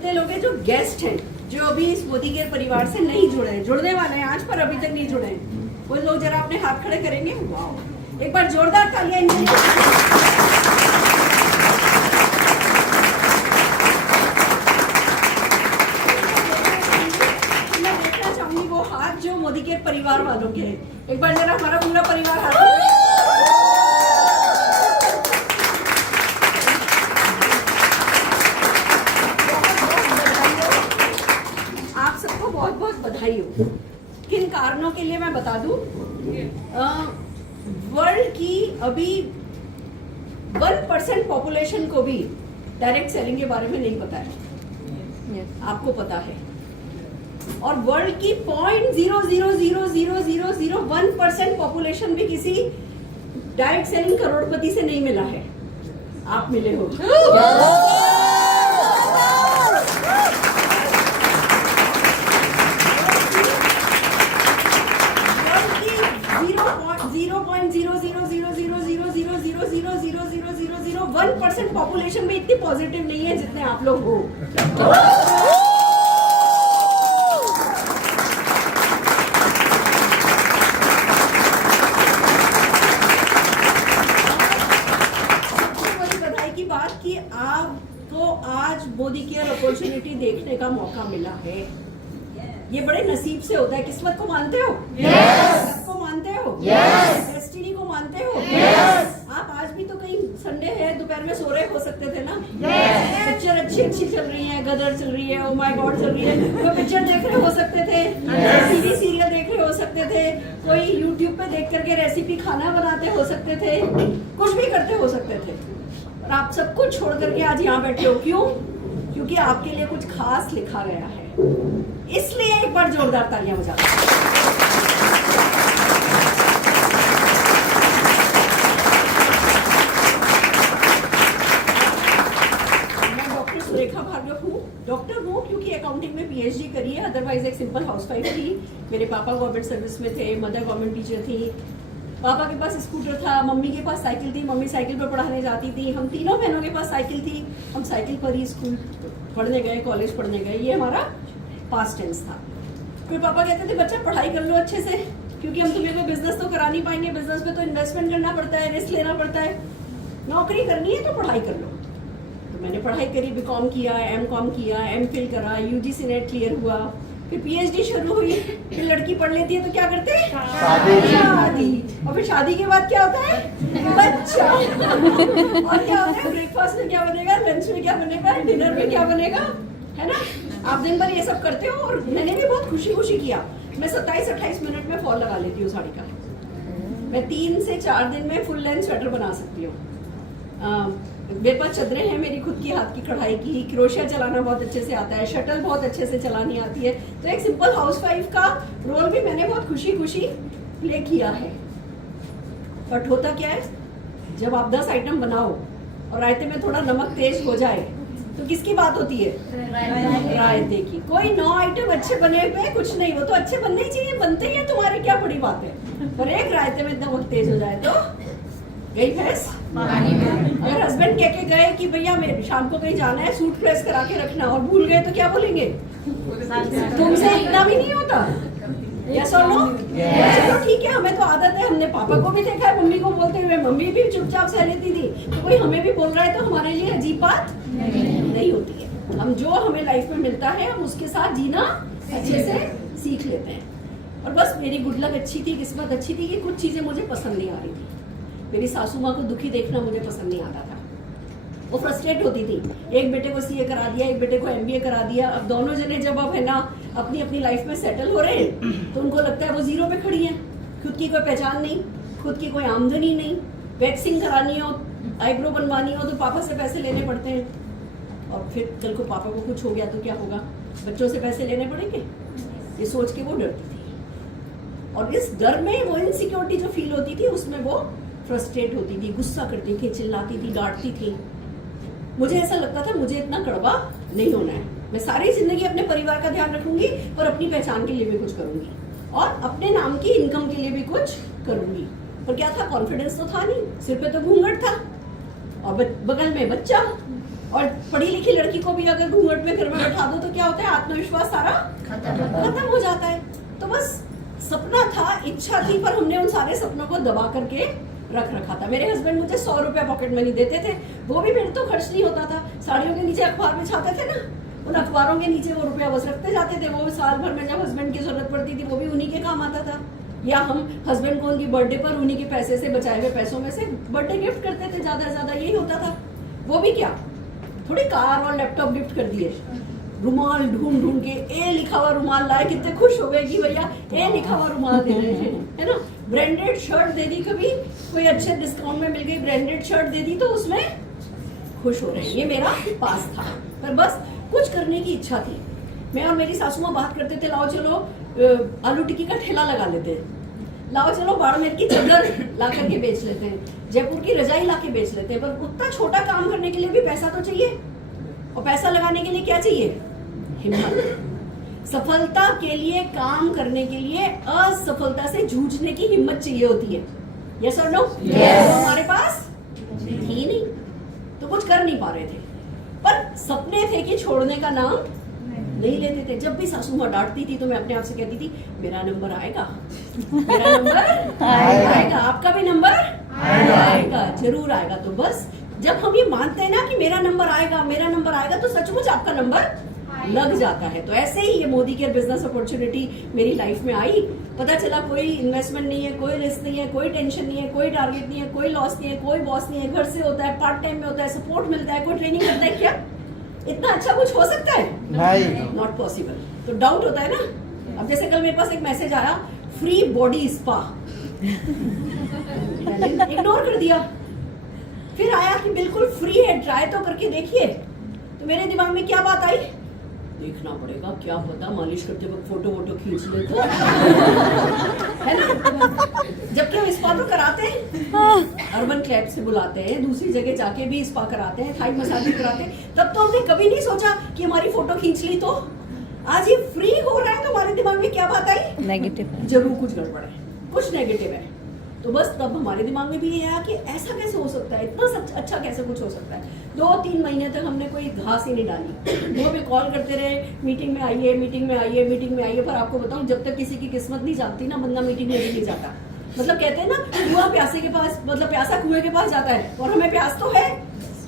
कितने लोग हैं जो गेस्ट हैं, जो अभी इस मोदी केयर परिवार से नहीं जुड़े हैं, जुड़ने वाले हैं आज पर अभी तक नहीं जुड़े हैं, वो लोग जरा अपने हाथ खड़े करेंगे। वाह, एक बार जोरदार तालियां इनके लिए। मैं देखना चाहूंगी वो हाथ जो मोदी केयर परिवार वालों के हैं। एक बार जरा हमारा पूरा परिवार हाथ। बहुत बहुत बधाई हो। किन कारणों के लिए मैं बता दूं, वर्ल्ड की अभी 1% पॉपुलेशन को भी डायरेक्ट सेलिंग के बारे में नहीं पता है, आपको पता है। और वर्ल्ड की 0.0000001% पॉपुलेशन भी किसी डायरेक्ट सेलिंग करोड़पति से नहीं मिला है। आप मिले हो। 1% पॉपुलेशन में इतनी पॉजिटिव नहीं है जितने आप लोग हो। सबसे बड़ी बधाई की बात कि आपको आज मोदी केयर अपॉर्चुनिटी देखने का मौका मिला है। ये बड़े नसीब से होता है। किस्मत को मानते हो? yes. को मानते हो? yes. डेस्टिनी को मानते हो? yes. आप आज भी तो कहीं संडे है दोपहर में सो रहे हो सकते थे ना। yes. पिक्चर अच्छी चल रही है, गदर चल रही है, ओ माय गॉड चल रही है, कोई पिक्चर देख रहे हो सकते थे, टीवी सीरियल देख रहे हो सकते थे, कोई यूट्यूब पे देख करके रेसिपी खाना बनाते हो सकते थे, कुछ भी करते हो सकते थे। और आप सब कुछ छोड़ करके आज यहाँ बैठे हो। क्यों? क्योंकि आपके लिए कुछ खास लिखा गया है। इसलिए एक बार जोरदार तालियां बजा दो। मैं डॉक्टर सुरेखा भार्गव हूँ। डॉक्टर हूँ क्योंकि अकाउंटिंग में पीएचडी करी है, अदरवाइज एक सिंपल हाउसवाइफ थी। मेरे पापा गवर्नमेंट सर्विस में थे, मदर गवर्नमेंट टीचर थी। पापा के पास स्कूटर था, मम्मी के पास साइकिल थी, मम्मी साइकिल पर पढ़ाने जाती थी। हम तीनों बहनों के पास साइकिल थी, हम साइकिल पर ही स्कूल पढ़ने गए, कॉलेज पढ़ने गए। ये हमारा पास्ट टेंस था। फिर पापा कहते थे बच्चा पढ़ाई कर लो अच्छे से, क्योंकि हम तुम्हें कोई बिजनेस तो करा नहीं पाएंगे, बिजनेस में तो इन्वेस्टमेंट करना पड़ता है, रिस्क लेना पड़ता है, नौकरी करनी है तो पढ़ाई कर लो। तो मैंने पढ़ाई करी, बीकॉम किया, एमकॉम किया, एमफिल करा, यूजीसी नेट क्लियर हुआ, फिर पीएचडी शुरू हुई। फिर लड़की पढ़ लेती है तो क्या करते हैं? शादी। और फिर शादी के बाद क्या होता है? बच्चा। और क्या होता है? ब्रेकफास्ट में क्या बनेगा, लंच में क्या बनेगा, डिनर में क्या बनेगा, है ना? आप दिन भर ये सब करते हो। और मैंने भी बहुत खुशी किया। मैं 27-28 मिनट में फॉल लगा लेती हूँ साड़ी का। मैं 3 से 4 दिन में फुल लेंथ स्वेटर बना सकती हूँ। मेरे पास चदरें हैं मेरी खुद की हाथ की कढ़ाई की, क्रोशिया चलाना बहुत अच्छे से आता है, शटल बहुत अच्छे से चलानी आती है। तो एक सिंपल हाउसवाइफ का रोल भी मैंने बहुत खुशी प्ले किया है। बट होता क्या है, जब आप 10 आइटम बनाओ और रायते में थोड़ा नमक तेज हो जाए तो किसकी बात होती है? रायते की। कोई 9 आइटम अच्छे बने हुए कुछ नहीं, वो तो अच्छे बनने ही चाहिए, बनते ही है, तुम्हारी क्या बड़ी बात है। पर एक रायते में नमक तेज हो जाए तो गई भैंस पानी में। अगर हस्बैंड कह के गए कि भैया मेरे शाम को कहीं जाना है, सूट प्रेस करा के रखना, और भूल गए तो क्या बोलेंगे? तुमसे इतना भी नहीं होता। यस और नो? चलो ठीक है, हमें तो आदत है, हमने पापा को भी देखा है मम्मी को बोलते हुए, मम्मी भी चुपचाप सह लेती थी। तो कोई हमें भी बोल रहा है तो हमारे लिए अजीब बात नहीं होती है। हम जो हमें लाइफ में मिलता है हम उसके साथ जीना अच्छे से सीख लेते हैं। और बस मेरी गुड लक अच्छी थी, किस्मत अच्छी थी कि कुछ चीजें मुझे पसंद नहीं आ रही थी। मेरी सासू माँ को दुखी देखना मुझे पसंद नहीं आता था। वो फ्रस्ट्रेट होती थी, एक बेटे को सीए करा दिया, एक बेटे को एमबीए करा दिया। अब दोनों जने जब अब है ना अपनी लाइफ में सेटल हो रहे हैं तो उनको लगता है वो जीरो पे खड़ी है, खुद की कोई पहचान नहीं, खुद की कोई आमदनी नहीं, वैक्सिंग करानी हो, आईब्रो बनवानी हो तो पापा से पैसे लेने पड़ते हैं। और फिर कल को पापा को कुछ हो गया तो क्या होगा? बच्चों से पैसे लेने पड़ेंगे। ये सोच के वो डरती थी। और इस डर में वो इनसिक्योरिटी जो फील होती थी उसमें वो फ्रस्ट्रेट होती थी, गुस्सा करती थी, चिल्लाती थी, डांटती थी। मुझे ऐसा लगता था मुझे इतना कड़वा नहीं होना है, मैं सारी जिंदगी अपने परिवार का ध्यान रखूंगी और अपनी पहचान के लिए भी कुछ करूंगी और अपने नाम की इनकम के लिए भी कुछ करूंगी। पर क्या था, कॉन्फिडेंस तो था नहीं, सिर पे तो घूंघट था और बगल में बच्चा। और पढ़ी लिखी लड़की को भी अगर घूंघट में घर में बैठा दो तो क्या होता है, आत्मविश्वास सारा खत्म हो जाता है। तो बस सपना था, इच्छा थी, पर हमने उन सारे सपनों को दबा करके रख रखा था। मेरे हस्बैंड मुझे 100 रुपया पॉकेट मनी देते थे, वो भी मेरे तो खर्च नहीं होता था। साड़ियों के नीचे अखबार में छाते थे ना, उन अखबारों के नीचे वो रुपया बस रखते जाते थे। वो साल भर में जब हस्बैंड की जरूरत पड़ती थी वो भी उन्हीं के काम आता था। या हम हस्बैंड को उनकी बर्थडे पर उन्हीं के पैसे से, बचाए हुए पैसों में से बर्थडे गिफ्ट करते थे, ज्यादा से ज्यादा यही होता था। वो भी क्या, थोड़ी कार और लैपटॉप गिफ्ट कर दिए, रुमाल ढूंढ ढूंढ के ए लिखा हुआ रुमाल लाए, कितने खुश हो गए कि भैया ए लिखा हुआ रुमाल दे रहे हैं, है ना। ब्रांडेड शर्ट दे दी, कभी कोई अच्छे डिस्काउंट में मिल गई ब्रांडेड शर्ट दे दी तो उसमें खुश हो रहे हैं। ये मेरा पास था, पर बस कुछ करने की इच्छा थी। मैं और मेरी सासू माँ बात करते थे, लाओ चलो आलू टिक्की का ठेला लगा लेते हैं, लाओ चलो बाड़मेर की चादर ला करके बेच लेते हैं, जयपुर की रजाई ला के बेच लेते हैं। पर उतना छोटा काम करने के लिए भी पैसा तो चाहिए, और पैसा लगाने के लिए क्या चाहिए, हिम्मत। सफलता के लिए, काम करने के लिए असफलता से जूझने की हिम्मत चाहिए होती है। यस और नो? हमारे पास थी नहीं, तो कुछ कर नहीं पा रहे थे, पर सपने थे कि छोड़ने का नाम नहीं लेते थे। जब भी सासू माँ डांटती थी तो मैं अपने आप से कहती थी, मेरा नंबर आएगा, मेरा नंबर आएगा, आपका भी नंबर आएगा, जरूर आएगा। तो बस जब हम ये मानते हैं ना कि मेरा नंबर आएगा, मेरा नंबर आएगा, तो सचमुच आपका नंबर लग जाता है। तो ऐसे ही ये मोदी केयर बिजनेस अपॉर्चुनिटी मेरी लाइफ में आई। पता चला कोई इन्वेस्टमेंट नहीं है, कोई रिस्क नहीं है, कोई टेंशन नहीं है, कोई टारगेट नहीं है, कोई लॉस नहीं है, कोई बॉस नहीं है, घर से होता है, पार्ट टाइम में होता है, सपोर्ट मिलता है, कोई ट्रेनिंग करता है। क्या इतना अच्छा कुछ हो सकता है? नहीं, नॉट पॉसिबल। तो डाउट होता है ना। अब जैसे कल मेरे पास एक मैसेज आया, फ्री बॉडी स्पा, इग्नोर कर दिया। फिर आया कि बिल्कुल फ्री है, ट्राई तो करके देखिए। तो मेरे दिमाग में क्या बात आई, देखना पड़ेगा, क्या पता मालिश करते वक्त फोटो वोटो खींच ले तो है ना। जबकि हम स्पा तो कराते हैं, अर्बन क्लैब से बुलाते हैं, दूसरी जगह जाके भी स्पा कराते हैं, थाई मसाज भी कराते हैं। तब तो हमने कभी नहीं सोचा कि हमारी फोटो खींच ली तो। आज ये फ्री हो रहा है तो हमारे दिमाग में क्या बात आई, नेगेटिव, जरूर कुछ गड़बड़ है, कुछ नेगेटिव है। तो बस तब हमारे दिमाग में भी ये आया कि ऐसा कैसे हो सकता है, इतना अच्छा कैसे कुछ हो सकता है। 2-3 महीने तक हमने कोई घास ही नहीं डाली। वो भी कॉल करते रहे, मीटिंग में आइए, मीटिंग में आइए, मीटिंग में आइए। पर आपको बताऊं, जब तक किसी की किस्मत नहीं जाती ना, बंदा मीटिंग में भी नहीं जाता। मतलब कहते हैं ना, कुआं प्यासे के पास, मतलब प्यासा कुएं के पास जाता है। और हमें प्यास तो है,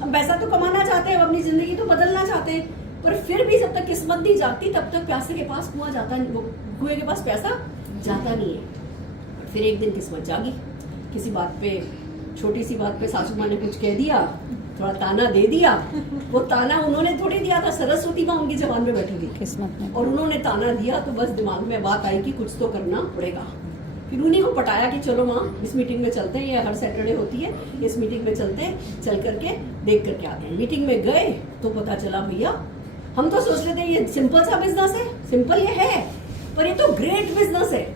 हम पैसा तो कमाना चाहते हैं, अपनी जिंदगी तो बदलना चाहते हैं, पर फिर भी जब तक किस्मत नहीं जागती तब तक प्यासे के पास कुआं जाता नहीं, कुएं के पास प्यासा जाता नहीं है। फिर एक दिन किस्मत जागी, किसी बात पे, छोटी सी बात पे सासू माँ ने कुछ कह दिया, थोड़ा ताना दे दिया। वो ताना उन्होंने थोड़ी दिया था, सरस्वती माँ उनकी जबान में बैठी थी किस्मत में, और उन्होंने ताना दिया। तो बस दिमाग में बात आई कि कुछ तो करना पड़ेगा। फिर उन्हीं को पटाया कि चलो माँ, इस मीटिंग में चलते हैं, ये हर सैटरडे होती है, इस मीटिंग में चलते हैं, चल करके देख करके आते हैं। मीटिंग में गए तो पता चला, भैया हम तो सोच रहे थे ये सिंपल सा बिजनेस है, सिंपल ये है, पर ये तो ग्रेट बिजनेस है।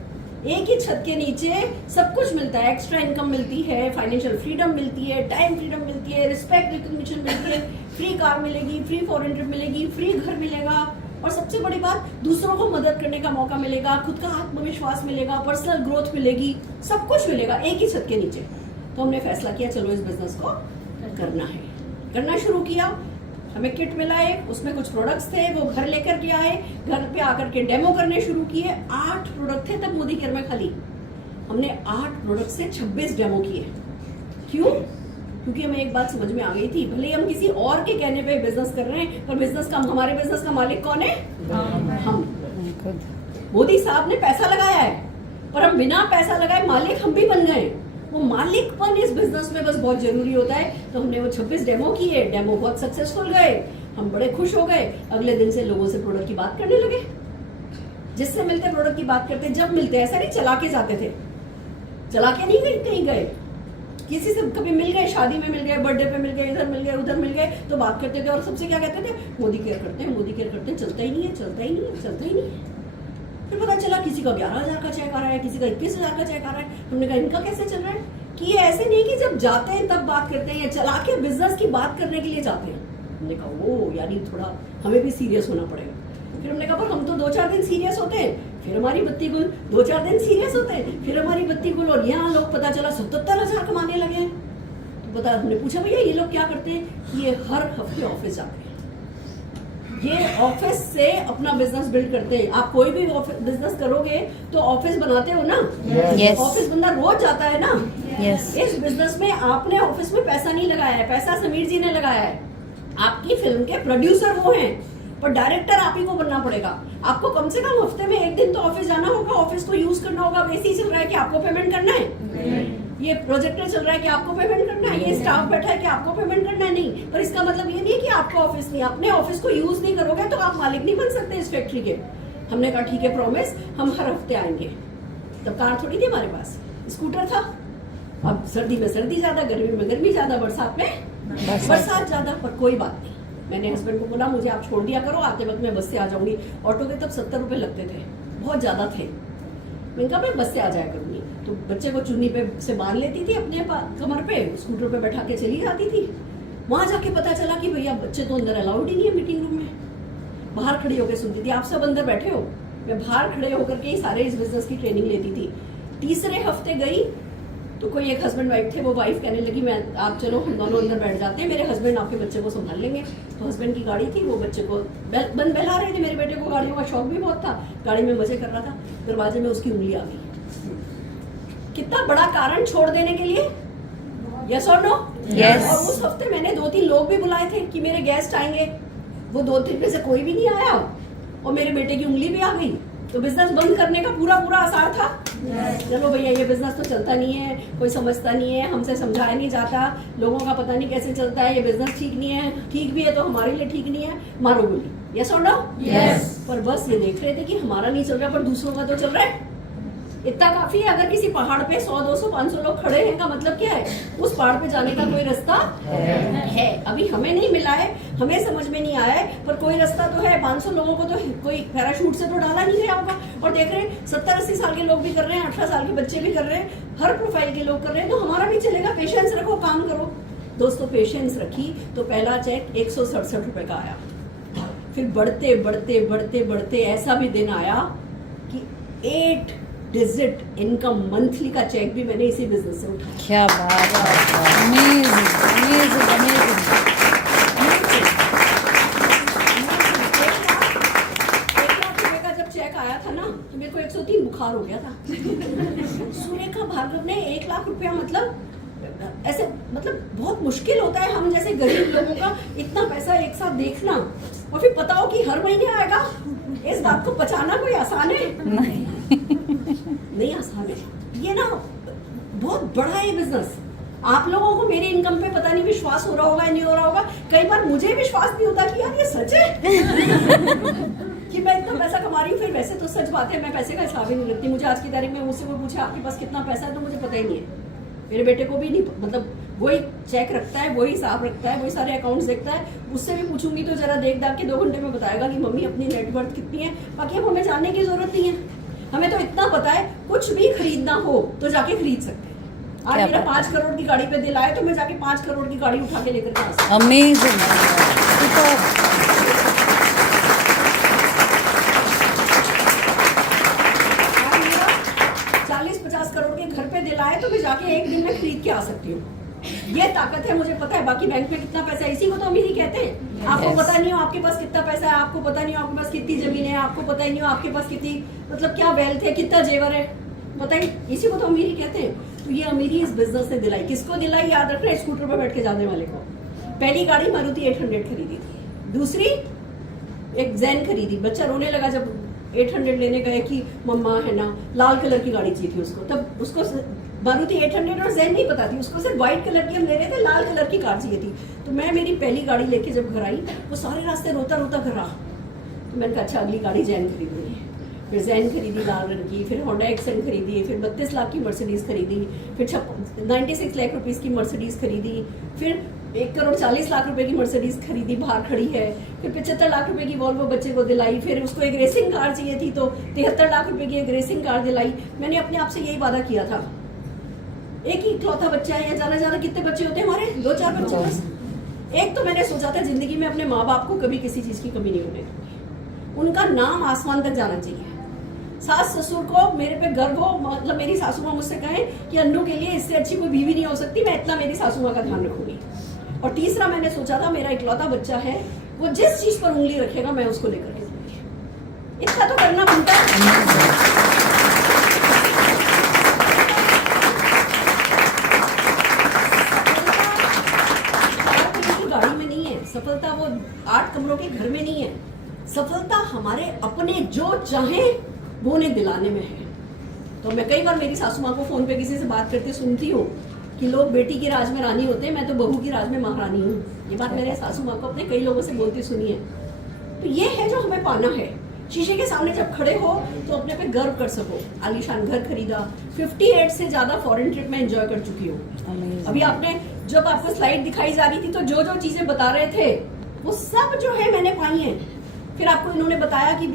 एक ही छत के नीचे सब कुछ मिलता है, एक्स्ट्रा इनकम मिलती है, फाइनेंशियल फ्रीडम मिलती है, टाइम फ्रीडम मिलती है, रिस्पेक्ट रिकॉग्निशन मिलती है, फ्री कार मिलेगी, फ्री फॉरेन ट्रिप मिलेगी, फ्री घर मिलेगा, और सबसे बड़ी बात, दूसरों को मदद करने का मौका मिलेगा, खुद का आत्मविश्वास मिलेगा, पर्सनल ग्रोथ मिलेगी, सब कुछ मिलेगा एक ही छत के नीचे। तो हमने फैसला किया, चलो इस बिजनेस को करना है। करना शुरू किया। हमें किट मिला एक, उसमें कुछ प्रोडक्ट्स थे, वो घर लेकर के आए, घर पे आकर के डेमो करने शुरू किए। 8 प्रोडक्ट थे तब मोदी केयर में खाली। हमने 8 प्रोडक्ट से 26 डेमो किए। क्यों? क्योंकि हमें एक बात समझ में आ गई थी, भले हम किसी और के कहने पे बिजनेस कर रहे हैं, पर बिजनेस का, हमारे बिजनेस का मालिक कौन है? हम खुद। मोदी साहब ने पैसा लगाया है, पर हम बिना पैसा लगाए मालिक हम भी बन गए। वो मालिकपन इस बिजनेस में बस बहुत जरूरी होता है। तो हमने वो 26 डेमो किए, डेमो बहुत सक्सेसफुल गए, हम बड़े खुश हो गए। अगले दिन से लोगों से प्रोडक्ट की बात करने लगे, जिससे मिलते प्रोडक्ट की बात करते, जब मिलते, ऐसा नहीं चला के जाते थे, चला के नहीं गए, कहीं गए, किसी से कभी मिल गए, शादी में मिल गए, बर्थडे पे मिल गए, इधर मिल गए, उधर मिल गए, तो बात करते थे। और सबसे क्या कहते थे, मोदी केयर करते हैं, मोदी केयर करते हैं, चलता ही नहीं है, चलता ही नहीं है, चलता ही नहीं है। फिर पता चला किसी का 11,000 का चेक आ रहा है, किसी का 21,000 का चेक आ रहा है। हमने कहा इनका कैसे चल रहा है? कि ये ऐसे नहीं कि जब जाते हैं तब बात करते हैं, चला के बिजनेस की बात करने के लिए जाते हैं। हमने कहा वो यानी थोड़ा हमें भी सीरियस होना पड़ेगा। फिर हमने कहा पर हम तो 2-4 दिन सीरियस होते हैं, फिर हमारी बत्ती गुल, 2-4 दिन सीरियस होते हैं, फिर हमारी बत्ती गुल, और यहाँ लोग पता चला 77,000 कमाने लगे। तो पता, हमने पूछा भैया ये लोग क्या करते हैं? ये हर हफ्ते ऑफिस जाते हैं, ये ऑफिस से अपना बिजनेस बिल्ड करते हैं। आप कोई भी बिजनेस करोगे तो ऑफिस बनाते हो ना? Yes. ऑफिस बंदा रोज जाता है ना? Yes. इस बिजनेस में आपने ऑफिस में पैसा नहीं लगाया है, पैसा समीर जी ने लगाया है। आपकी फिल्म के प्रोड्यूसर वो हैं, पर डायरेक्टर आप ही को बनना पड़ेगा। आपको कम से कम हफ्ते में एक दिन तो ऑफिस जाना होगा, ऑफिस को यूज करना होगा। वैसे ही चल रहा है कि आपको पेमेंट करना है, ये प्रोजेक्टर चल रहा है कि आपको पेमेंट करना है, ये स्टाफ बैठा है कि आपको पेमेंट करना है। नहीं, पर इसका मतलब ये नहीं है कि आपका ऑफिस नहीं, अपने ऑफिस को यूज नहीं करोगे तो आप मालिक नहीं बन सकते इस फैक्ट्री के। हमने कहा ठीक है, प्रॉमिस, हम हर हफ्ते आएंगे। तब कार थोड़ी थी हमारे पास, स्कूटर था। अब सर्दी में सर्दी ज्यादा, गर्मी में गर्मी ज्यादा, बरसात में बरसात ज्यादा, पर कोई बात नहीं। मैंने हस्बैंड को बोला मुझे आप छोड़ दिया करो, आते वक्त मैं बस से आ जाऊंगी। ऑटो के तब 70 रुपए लगते थे, बहुत ज्यादा थे। मैंने कहा मैं बस से आ जाया करूंगी। तो बच्चे को चुन्नी पे से बांध लेती थी अपने कमर पे, स्कूटर पे बैठा के चली जाती थी। वहां जाके पता चला कि भैया बच्चे तो अंदर अलाउड ही नहीं है मीटिंग रूम में। बाहर खड़ी होकर सुनती थी, आप सब अंदर बैठे हो, मैं बाहर खड़े होकर के ही सारे इस बिजनेस की ट्रेनिंग लेती थी। तीसरे हफ्ते गई तो कोई एक हस्बैंड वाइफ थे, वो वाइफ कहने लगी मैं आप चलो हम दोनों अंदर बैठ जाते हैं, मेरे हस्बैंड आपके बच्चे को संभाल लेंगे। तो हस्बैंड की गाड़ी थी, वो बच्चे को बंद बहला रहे थे। मेरे बेटे को गाड़ियों का शौक भी बहुत था, गाड़ी में मजे कर रहा था। दरवाजे में उसकी उंगली आ गई। कितना बड़ा कारण छोड़ देने के लिए, यस और नो? Yes. और उस हफ्ते मैंने 2-3 लोग भी बुलाए थे कि मेरे गेस्ट आएंगे, वो 2-3 में से कोई भी नहीं आया और मेरे बेटे की उंगली भी आ गई। तो बिजनेस बंद करने का पूरा आसार था। चलो भैया ये बिजनेस तो चलता नहीं है, कोई समझता नहीं है, हमसे समझाया नहीं जाता, लोगों का पता नहीं कैसे चलता है, ये बिजनेस ठीक नहीं है, ठीक भी है तो हमारे लिए ठीक नहीं है, मारो गोली। यस और नो? Yes. पर बस ये देख रहे थे कि हमारा नहीं चल रहा पर दूसरों का तो चल रहा है। इतना काफी है। अगर किसी पहाड़ पे 100, 200, 500 लोग खड़े हैं का मतलब क्या है? उस पहाड़ पे जाने का कोई रास्ता है। अभी हमें नहीं मिला है, हमें समझ में नहीं आया है, पर कोई रास्ता तो है। 500 लोगों को तो कोई पैराशूट से तो डाला नहीं गया होगा। और देख रहे हैं 70-80 साल के लोग भी कर रहे हैं, 18 साल के बच्चे भी कर रहे हैं, हर प्रोफाइल के लोग कर रहे हैं, तो हमारा भी चलेगा। पेशेंस रखो, काम करो। दोस्तों पेशेंस रखी तो पहला चेक 167 रुपए का आया। फिर बढ़ते बढ़ते बढ़ते बढ़ते ऐसा भी दिन आया कि 8 डिजिट इनकम मंथली का चेक भी मैंने इसी बिजनेस से उठाया। क्या बात है, अमेजिंग अमेजिंग अमेजिंग। 1 लाख रुपए का जब चेक आया था ना तो मेरे को 103 बुखार हो गया था। सुरेखा भार्गव ने 1 लाख रुपया मतलब ऐसे मतलब बहुत मुश्किल होता है हम जैसे गरीब लोगों का इतना पैसा एक साथ देखना और फिर पता हो कि हर महीने आएगा। इस बात को बचाना कोई आसान है? नहीं आसान है। ये ना बहुत बड़ा है ये बिजनेस। आप लोगों को मेरी इनकम पे पता नहीं विश्वास हो रहा होगा नहीं हो रहा होगा। कई बार मुझे विश्वास नहीं होता कि यार ये सच है कि मैं इतना पैसा कमा रही हूँ। फिर वैसे तो सच बात है, मैं पैसे का हिसाब ही नहीं रखती। मुझे आज की तारीख में मुझसे कोई पूछे आपके पास कितना पैसा है तो मुझे पता ही नहीं है। मेरे बेटे को भी नहीं, मतलब वही चेक रखता है, वही हिसाब रखता है, वही सारे अकाउंट्स देखता है। उससे भी पूछूंगी तो जरा देख दाख के 2 घंटे में बताएगा कि मम्मी अपनी नेटवर्थ कितनी है। बाकी अब हमें जानने की जरूरत नहीं है, हमें तो इतना पता है कुछ भी खरीदना हो तो जाके खरीद सकते हैं। आज मेरा 5 करोड़ की गाड़ी पे दिल आए तो मैं जाके 5 करोड़ की गाड़ी उठा के लेकर के आ सकती हूँ। Amazing, super. 40-50 करोड़ के घर पे दिल आए तो मैं जाके एक दिन में खरीद के आ सकती हूँ। ये ताकत है, मुझे पता है। बाकी बैंक में कितना पैसा है इसी को तो अमीरी कहते हैं। आपको पता नहीं हो आपके पास कितना पैसा है, आपको पता नहीं हो आपके पास कितनी जमीन है, आपको पता ही नहीं हो आपके पास कितनी मतलब क्या वेल्थ है, कितना जेवर है, बताइए, इसी को तो अमीरी कहते हैं। तो ये अमीरी इस बिजनेस ने दिलाई। किसको दिलाई? याद रखना, स्कूटर पर बैठ के जाने वाले को। पहली गाड़ी मारुति 800 खरीदी थी, दूसरी एक जैन खरीदी। बच्चा रोने लगा जब 800 लेने गए कि मम्मा है ना लाल कलर की गाड़ी चाहिए थी उसको। तब उसको मारुति 800 और जैन नहीं पता थी, उसको सिर्फ व्हाइट कलर की हम ले रहे थे, लाल कलर की कार चाहिए थी। तो मैं मेरी पहली गाड़ी लेके जब घर आई वो सारे रास्ते रोता रोता घर आ। तो मैंने कहा अच्छा अगली गाड़ी जैन खरीदनी है। फिर जैन खरीदी लाल रंग की, फिर होंडा एक्सेंट खरीदी, फिर 32 लाख की मर्सिडीज खरीदी, फिर 96 लाख रुपीस की मर्सिडीज खरीदी, फिर 1 करोड़ 40 लाख रुपए की मर्सिडीज खरीदी, बाहर खड़ी है। फिर 75 लाख रुपए की वॉल्वो बच्चे को दिलाई। फिर उसको एक रेसिंग कार चाहिए थी तो 73 लाख रुपए की एक रेसिंग कार दिलाई। मैंने अपने आप से यही वादा किया था, एक ही इकलौता बच्चा है या ज्यादा ज्यादा कितने बच्चे होते हैं हमारे? 2-4 बच्चे बस। एक तो मैंने सोचा था जिंदगी में अपने माँ बाप को कभी किसी चीज की कमी नहीं होने दूंगी, उनका नाम आसमान तक जाना चाहिए। सास ससुर को मेरे पे गर्व हो, मतलब मेरी सासू माँ मुझसे कहे कि अन्नू के लिए इससे अच्छी कोई बीवी नहीं हो सकती, मैं इतना मेरी सासू माँ का ध्यान रखूंगी। और तीसरा मैंने सोचा था मेरा इकलौता बच्चा है, वो जिस चीज पर उंगली रखेगा मैं उसको लेकर के जाऊंगी। इतना तो करना बनता है। गाड़ी में नहीं है सफलता, वो 8 कमरों के घर में नहीं है सफलता, हमारे अपने जो चाहे वो उन्हें दिलाने में है। तो मैं कई बार मेरी सासू माँ को फोन पे किसी से बात करते सुनती हूँ कि लोग बेटी की राज में रानी होते हैं, मैं तो बहू की राज में महारानी हूँ। ये बात मेरे सासू माँ को अपने कई लोगों से बोलती सुनी है। तो ये है जो हमें पाना है। शीशे के सामने जब खड़े हो तो अपने पे गर्व कर सको। आलीशान घर खरीदा, 58 से ज्यादा फॉरेन ट्रिप में एंजॉय कर चुकी हूँ। अभी आपने जब आपको स्लाइड दिखाई जा रही थी तो जो जो चीजें बता रहे थे वो सब जो है मैंने पाई है। फिर आपको इन्होंने बताया कि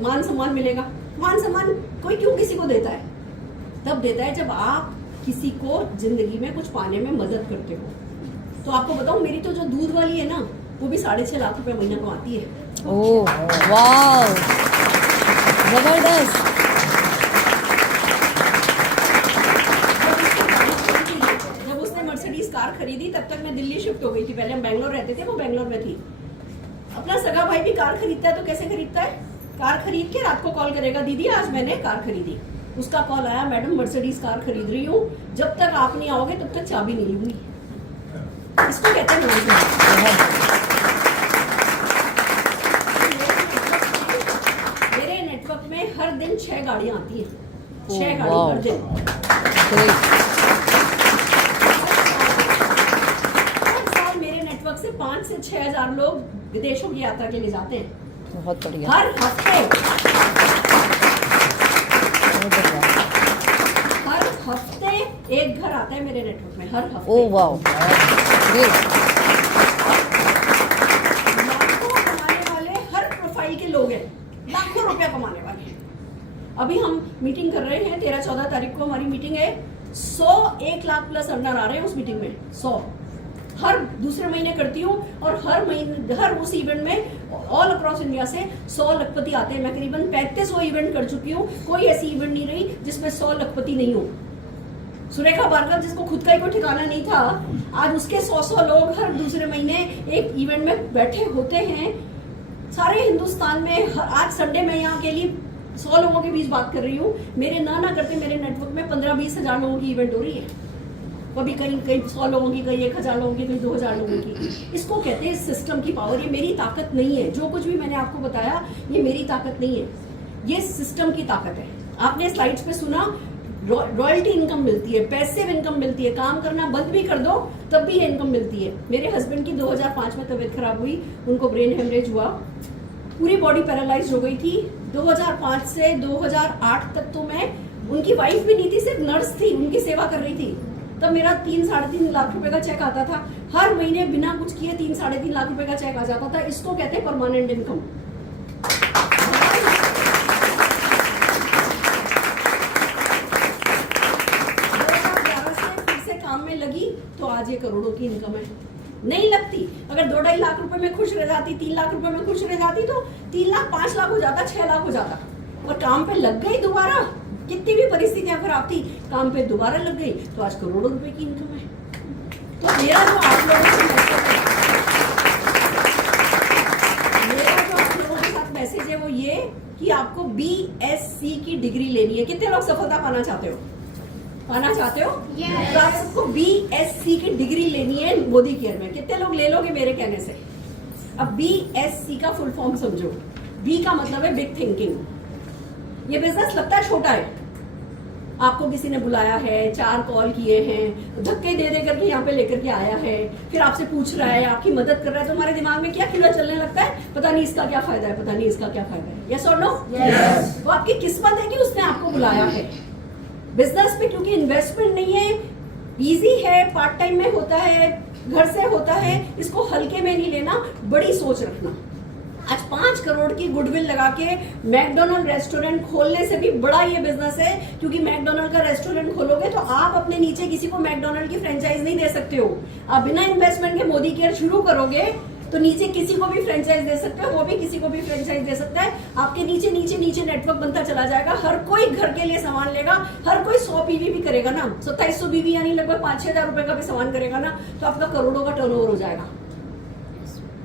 मान सम्मान मिलेगा। मान सम्मान कोई क्यों किसी को देता है? तब देता है जब आप किसी को जिंदगी में कुछ पाने में मदद करते हो। तो आपको बताऊं, मेरी तो जो दूध वाली है ना, वो भी 6.5 लाख रुपए महीना कमाती है। ओह वाह, जबरदस्त। जब उसने मर्सिडीज कार खरीदी तब तक मैं दिल्ली शिफ्ट हो गई थी। पहले हम बैंगलोर रहते थे, वो बैंगलोर में थी। अपना सगा भाई भी कार खरीदता है तो कैसे खरीदता है? कार खरीद के रात को कॉल करेगा, दीदी आज मैंने कार खरीदी। उसका कॉल आया, मैडम मर्सिडीज कार खरीद रही हूँ, जब तक आप नहीं आओगे तब तक चाबी नहीं लूंगी। इसको कहते हैं मेरे नेटवर्क में हर दिन 6 गाड़ियां आती हैं, 6 गाड़ी हर दिन। हर साल मेरे नेटवर्क से 5 से 6 हजार लोग विदेशों की यात्रा के लिए जाते हैं। बहुत बढ़िया। हर हफ्ते एक घर आता है मेरे नेटवर्क में, हर हफ्ते। Oh wow, great. लाखों कमाने वाले हर प्रोफाइल के लोग हैं, लाखों रुपया कमाने वाले। अभी हम मीटिंग कर रहे हैं, 13-14 तारीख को हमारी मीटिंग है। 1 लाख प्लस अर्नर आ रहे हैं उस मीटिंग में। 100 हर दूसरे महीने करती हूँ, और हर महीने हर उस इवेंट में ऑल अक्रॉस इंडिया से 100 लखपति आते हैं। मैं करीबन 3500 इवेंट कर चुकी हूँ, कोई ऐसी इवेंट नहीं रही जिसमें 100 लखपति नहीं हो। सुरेखा भार्गव जिसको खुद का ही कोई ठिकाना नहीं था, आज उसके 100 लोग हर दूसरे महीने एक इवेंट में बैठे होते हैं। सारे हिंदुस्तान में आज संडे में यहाँ के लिए 100 लोगों के बीच बात कर रही हूँ। मेरे ना करते मेरे नेटवर्क में 15-20 हजार लोगों की इवेंट हो रही है। कभी कहीं 100 लोगों की, कहीं 1000 लोगों की, कहीं 2000 लोगों की। इसको कहते हैं सिस्टम की पावर। ये मेरी ताकत नहीं है, जो कुछ भी मैंने आपको बताया ये मेरी ताकत नहीं है, ये सिस्टम की ताकत है। आपने स्लाइड्स पे सुना रॉयल्टी इनकम मिलती है, पैसिव इनकम मिलती है, काम करना बंद भी कर दो तब भी ये इनकम मिलती है। मेरे हस्बैंड की 2005 में तबीयत खराब हुई, उनको ब्रेन हेमरेज हुआ, पूरी बॉडी पैरालाइज हो गई थी। 2005 से 2008 तक तो मैं उनकी वाइफ भी नहीं थी, सिर्फ नर्स थी, उनकी सेवा कर रही थी। तब मेरा 3-3.5 लाख रुपए का चेक आता था हर महीने, बिना कुछ किए 3-3.5 लाख रुपए का चेक आ जाता था। इसको कहते हैं परमानेंट इनकम। 2011 से फिर से काम में लगी तो आज ये करोड़ों की इनकम है। नहीं लगती, अगर 2-2.5 लाख रुपए में खुश रह जाती, 3 लाख रुपए में खुश रह जाती तो 3 लाख 5 लाख हो जाता, 6 लाख हो जाता। और काम पे लग गई दोबारा, कितनी भी परिस्थितियां खराब थी, काम पे दोबारा लग गई तो आज करोड़ों रुपए की इनकम है। तो मेरा जो आप लोगों के साथ मैसेज है वो ये कि आपको BSc की डिग्री लेनी है। कितने लोग सफलता पाना चाहते हो? पाना चाहते हो? Yes. तो आपको BSc की डिग्री लेनी है मोदी केयर में। कितने लोग ले लोगे मेरे कहने से? अब BSc का फुल फॉर्म समझो। B का मतलब है बिग थिंकिंग। ये बिजनेस लगता है छोटा है, आपको किसी ने बुलाया है, 4 कॉल किए हैं, धक्के दे दे करके यहाँ पे लेकर के आया है, फिर आपसे पूछ रहा है, आपकी मदद कर रहा है, तो हमारे दिमाग में क्या कीड़ा चलने लगता है, पता नहीं इसका क्या फायदा है, पता नहीं इसका क्या फायदा है। यस और नो? Yes. तो आपकी किस्मत है कि उसने आपको बुलाया है। बिजनेस पे क्योंकि इन्वेस्टमेंट नहीं है, इजी है, पार्ट टाइम में होता है, घर से होता है, इसको हल्के में नहीं लेना, बड़ी सोच रखना। आज 5 करोड़ की गुडविल लगा के मैकडोनल्ड रेस्टोरेंट खोलने से भी बड़ा ये बिजनेस है, क्योंकि मैकडोनल्ड का रेस्टोरेंट खोलोगे तो आप अपने नीचे किसी को मैकडोनल्ड की फ्रेंचाइज नहीं दे सकते हो। आप बिना इन्वेस्टमेंट के मोदी केयर शुरू करोगे तो नीचे किसी को भी फ्रेंचाइज दे सकते हो, वो भी किसी को भी फ्रेंचाइज दे सकता है। आपके नीचे नीचे नीचे नेटवर्क बनता चला जाएगा। हर कोई घर के लिए सामान लेगा, हर कोई 100 पीवी भी करेगा ना, 2700 बीवी यानी लगभग 5-6 हजार रुपए का भी सामान करेगा ना, तो आपका करोड़ों का टर्नओवर हो जाएगा।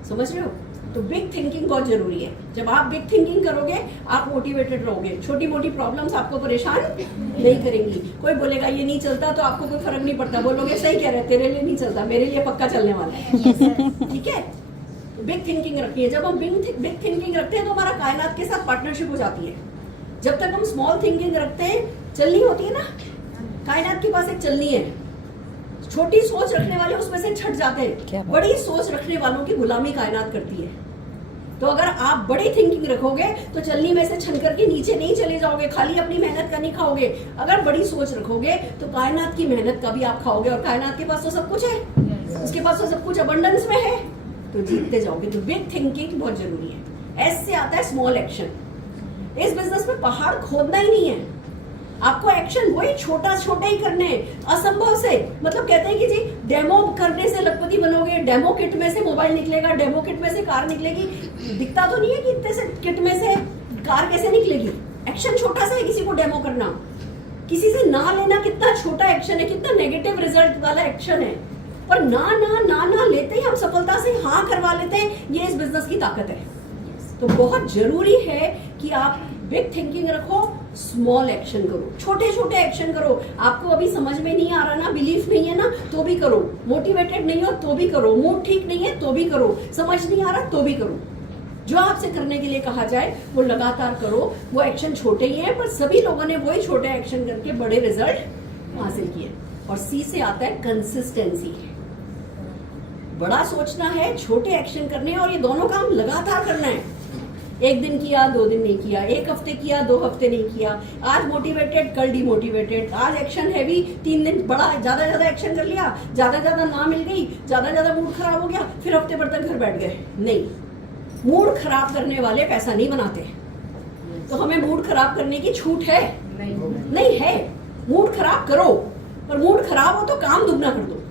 समझ रहे हो? तो बिग थिंकिंग बहुत जरूरी है। जब आप बिग थिंकिंग करोगे आप मोटिवेटेड रहोगे। छोटी मोटी प्रॉब्लम्स आपको परेशान नहीं करेंगी। कोई बोलेगा ये नहीं चलता तो आपको कोई फर्क नहीं पड़ता, बोलोगे सही कह रहे हैं, तेरे लिए नहीं चलता, मेरे लिए पक्का चलने वाला है। ठीक है? बिग थिंकिंग रखिए। जब हम बिग थिंकिंग रखते हैं तो हमारा कायनात के साथ पार्टनरशिप हो जाती है। जब तक हम स्मॉल थिंकिंग रखते हैं, चलनी होती है ना, कायनात के पास एक चलनी है। छोटी सोच रखने वाले उसमें से छट जाते हैं, बड़ी सोच रखने वालों की गुलामी कायनात करती है। तो अगर आप बड़ी थिंकिंग रखोगे तो चलनी में से छन करके नीचे नहीं चले जाओगे, खाली अपनी मेहनत का नहीं खाओगे। अगर बड़ी सोच रखोगे तो कायनात की मेहनत का भी आप खाओगे, और कायनात के पास तो सब कुछ है, उसके पास तो सब कुछ अबंडेंस में है, तो जीतते जाओगे। तो बिग थिंकिंग बहुत जरूरी है। एस से आता है स्मॉल एक्शन। इस बिजनेस में पहाड़ खोदना ही नहीं है, आपको एक्शन वही छोटा छोटा ही करने हैं, असंभव से। मतलब कहते हैं कि जी डेमो करने से लखपति बनोगे, डेमो किट में से मोबाइल निकलेगा, डेमो किट में से कार निकलेगी। दिखता तो नहीं है कि इतने से किट में से कार कैसे निकलेगी। एक्शन छोटा सा है, किसी को डेमो करना, किसी से ना लेना कितना छोटा एक्शन है, कितना नेगेटिव रिजल्ट वाला एक्शन है। पर ना ना ना ना लेते ही हम सफलता से हाँ करवा लेते हैं। ये इस बिजनेस की ताकत है। तो बहुत जरूरी है कि आप बिग थिंकिंग रखो, स्मॉल एक्शन करो, छोटे छोटे एक्शन करो। आपको अभी समझ में नहीं आ रहा ना, बिलीफ नहीं है ना, तो भी करो। मोटिवेटेड नहीं हो तो भी करो, मूड ठीक नहीं है तो भी करो, समझ नहीं आ रहा तो भी करो। जो आपसे करने के लिए कहा जाए वो लगातार करो। वो एक्शन छोटे ही हैं, पर सभी लोगों ने वही छोटे एक्शन करके बड़े रिजल्ट हासिल किए। और सी से आता है कंसिस्टेंसी। बड़ा सोचना है, छोटे एक्शन करने हैं, और ये दोनों काम लगातार करना है। एक दिन किया, 2 दिन नहीं किया, 1 हफ्ते किया, 2 हफ्ते नहीं किया। आज मोटिवेटेड, कल डिमोटिवेटेड। आज एक्शन हैवी, 3 दिन बड़ा ज्यादा एक्शन कर लिया, ज्यादा ना मिल गई, ज्यादा मूड खराब हो गया, फिर हफ्ते भर तक घर बैठ गए। नहीं, मूड खराब करने वाले पैसा नहीं बनाते। तो हमें मूड खराब करने की छूट है? नहीं है। मूड खराब करो, पर मूड खराब हो तो काम दुगना कर दो।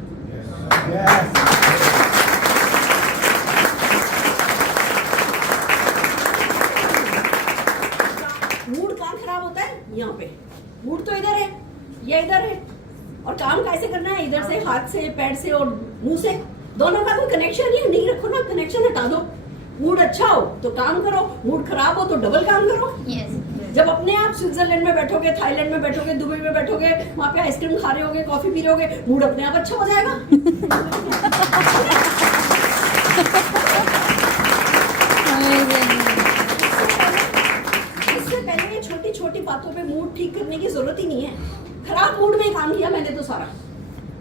यहाँ पे मूड तो इधर है या इधर है, और काम कैसे करना है? इधर से, हाथ से, पैर से और मुंह से। दोनों का कोई कनेक्शन नहीं रखो ना, कनेक्शन हटा दो। मूड अच्छा हो तो काम करो, मूड खराब हो तो डबल काम करो। जब अपने आप स्विट्जरलैंड में बैठोगे, थाईलैंड में बैठोगे, दुबई में बैठोगे, वहां पे आइसक्रीम खा रहे होगे, कॉफी पी रहे होगे, मूड अपने आप अच्छा हो जाएगा। छोटी बातों पे मूड ठीक करने की जरूरत ही नहीं है। खराब मूड में काम किया मैंने तो सारा।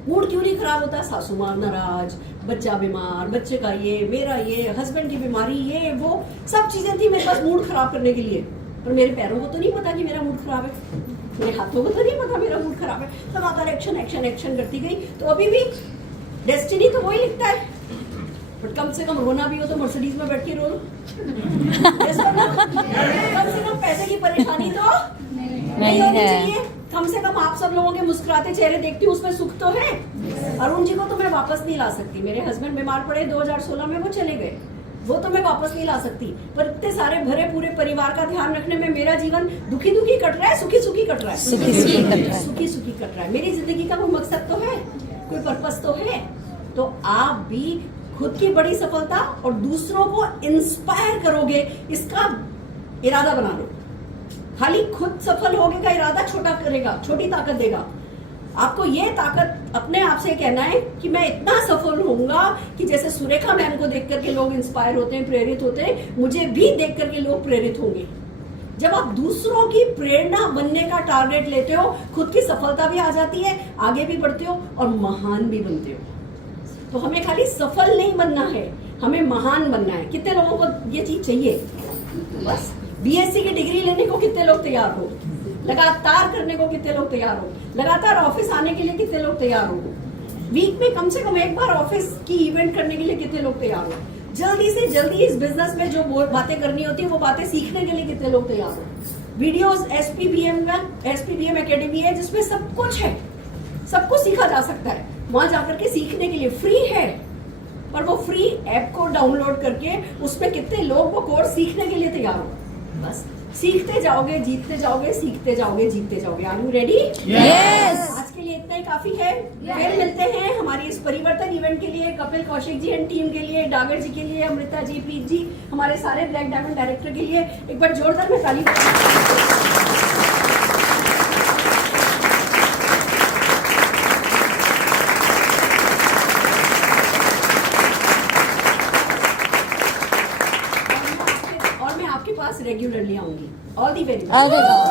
मूड क्यों नहीं खराब होता? सासू माँ नाराज, बच्चा बीमार, बच्चे का ये, मेरा ये, हस्बैंड की बीमारी, ये वो सब चीजें थी मेरे पास मूड खराब करने के लिए। पर मेरे पैरों को तो नहीं पता कि मेरा मूड खराब है, मेरे हाथों को तो नहीं पता मेरा मूड खराब है। लगातार एक्शन एक्शन एक्शन करती गई। तो अभी भी डेस्टिनी तो वही लिखता है, बट कम से कम रोना भी हो तो मर्सिडीज में बैठ के रो लो। कम से कम पैसे की परेशानी तो नहीं होनी चाहिए। कम से कम आप सब लोगों के मुस्कुराते चेहरे देखती हूँ, उसमें सुख तो है। अरुण जी को तो मैं वापस नहीं ला सकती, मेरे हस्बैंड बीमार पड़े 2016 में, वो चले गए, वो तो मैं वापस नहीं ला सकती। पर इतने सारे भरे पूरे परिवार का ध्यान रखने में मेरा जीवन दुखी दुखी कट रहा है, सुखी सुखी कट रहा है, सुखी सुखी कट रहा है। मेरी जिंदगी का कोई मकसद तो है, कोई पर्पस तो है। तो आप भी खुद की बड़ी सफलता और दूसरों को इंस्पायर करोगे, इसका इरादा बना लो। खाली खुद सफल होने का इरादा छोटा करेगा, छोटी ताकत देगा। आपको ये ताकत अपने आप से कहना है कि मैं इतना सफल होऊंगा कि जैसे सुरेखा मैम को देख करके लोग इंस्पायर होते हैं, प्रेरित होते हैं, मुझे भी देख करके लोग प्रेरित होंगे। जब आप दूसरों की प्रेरणा बनने का टारगेट लेते हो, खुद की सफलता भी आ जाती है, आगे भी बढ़ते हो और महान भी बनते हो। तो हमें खाली सफल नहीं बनना है, हमें महान बनना है। कितने लोगों को ये चीज चाहिए? बस बीएससी की डिग्री लेने को कितने लोग तैयार हो? लगातार करने को कितने लोग तैयार हो? लगातार ऑफिस आने के लिए कितने लोग तैयार हो? वीक में कम से कम एक बार ऑफिस की इवेंट करने के लिए कितने लोग तैयार हो? जल्दी से जल्दी इस बिजनेस में जो बातें करनी होती है वो बातें सीखने के लिए कितने लोग तैयार हो? वीडियोस एसपीबीएम एकेडमी है जिसमें सब कुछ है, सब कुछ सीखा जा सकता है। वहां जाकर के सीखने के लिए फ्री है। और वो फ्री ऐप को डाउनलोड करके उसमें कितने लोग वो कोर्स सीखने के लिए तैयार हो। बस सीखते जाओगे, जीतते जाओगे, सीखते जाओगे, जीतते जाओगे। Are you ready? Yes. आज के लिए इतना ही काफी है। फिर मिलते हैं हमारे इस परिवर्तन इवेंट के लिए, कपिल कौशिक जी एंड टीम के लिए, डागर जी के लिए, अमृता जी, प्रीत जी, हमारे सारे ब्लैक डायमंड डायरेक्टर के लिए एक बार जोरदार में ताली और मैं आपके पास रेगुलरली आऊंगी। ऑल दी वेरी अरे वाह।